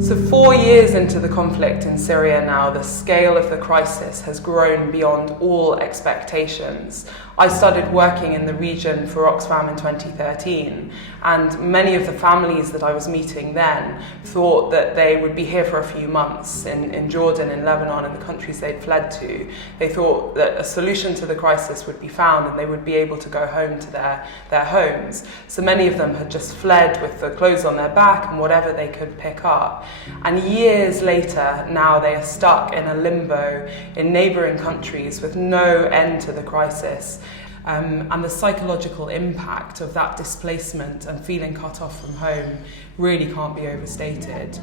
So 4 years into the conflict in Syria now, the scale of the crisis has grown beyond all expectations. I started working in the region for Oxfam in 2013, and many of the families that I was meeting then thought that they would be here for a few months in Jordan, in Lebanon, and the countries they'd fled to. They thought that a solution to the crisis would be found and they would be able to go home to their homes. So many of them had just fled with the clothes on their back and whatever they could pick up. And years later, now they are stuck in a limbo in neighbouring countries with no end to the crisis. And the psychological impact of that displacement and feeling cut off from home really can't be overstated.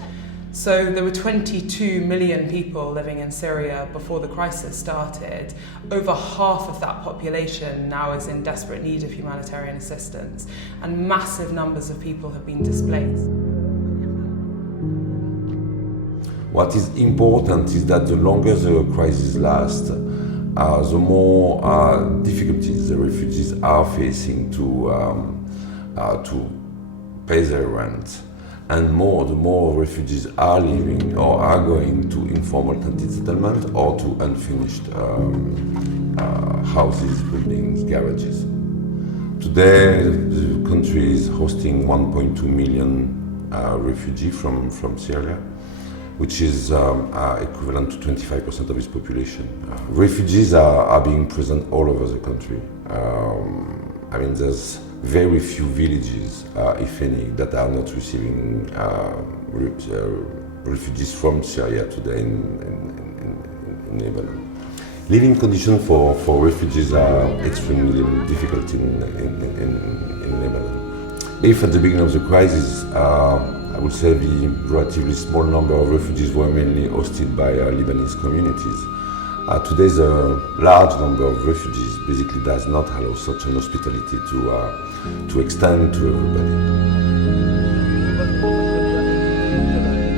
So there were 22 million people living in Syria before the crisis started. Over half of that population now is in desperate need of humanitarian assistance, and massive numbers of people have been displaced. What is important is that the longer the crisis lasts, the more difficulties the refugees are facing to pay their rent, and the more refugees are living or are going to informal tented settlement or to unfinished houses, buildings, garages. Today, the country is hosting 1.2 million refugees from Syria, which is equivalent to 25% of its population. Refugees are being present all over the country. I mean, there's very few villages, if any, that are not receiving refugees from Syria today in Lebanon. Living conditions for refugees are extremely difficult in Lebanon. If at the beginning of the crisis, I would say the relatively small number of refugees were mainly hosted by Lebanese communities. Today, the large number of refugees basically does not allow such an hospitality to extend to everybody.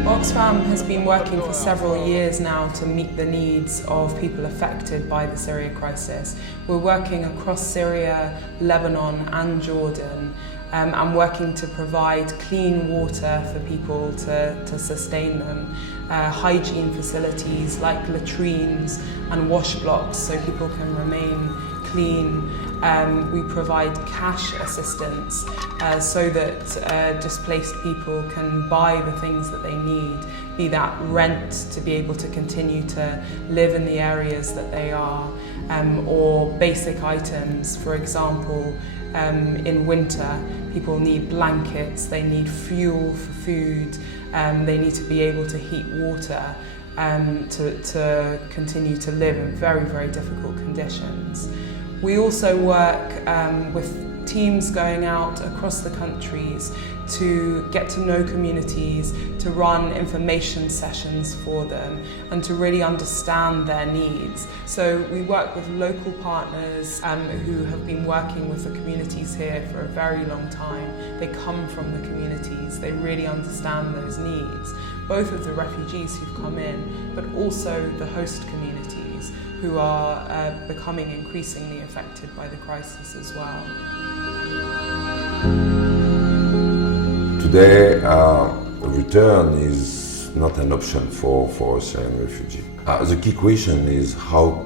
Oxfam has been working for several years now to meet the needs of people affected by the Syria crisis. We're working across Syria, Lebanon and Jordan, and working to provide clean water for people to sustain them, hygiene facilities like latrines and wash blocks so people can remain clean. We provide cash assistance so that displaced people can buy the things that they need, be that rent to be able to continue to live in the areas that they are, or basic items. For example, in winter, people need blankets, they need fuel for food, they need to be able to heat water to continue to live in very, very difficult conditions. We also work with teams going out across the countries to get to know communities, to run information sessions for them, and to really understand their needs. So we work with local partners who have been working with the communities here for a very long time. They come from the communities, they really understand those needs, both of the refugees who've come in, but also the host communities who are becoming increasingly affected by the crisis as well. Today, return is not an option for a Syrian refugee. The key question is how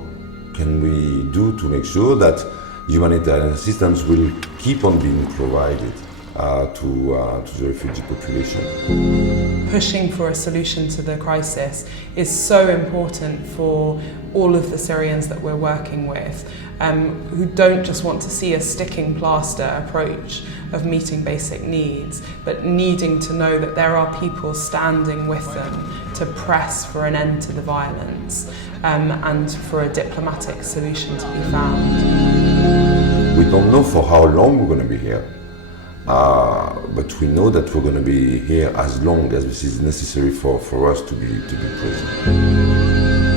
can we do to make sure that humanitarian assistance will keep on being provided to the refugee population. Pushing for a solution to the crisis is so important for all of the Syrians that we're working with, who don't just want to see a sticking plaster approach of meeting basic needs, but needing to know that there are people standing with them to press for an end to the violence and for a diplomatic solution to be found. We don't know for how long we're going to be here. But we know that we're going to be here as long as this is necessary for us to be present.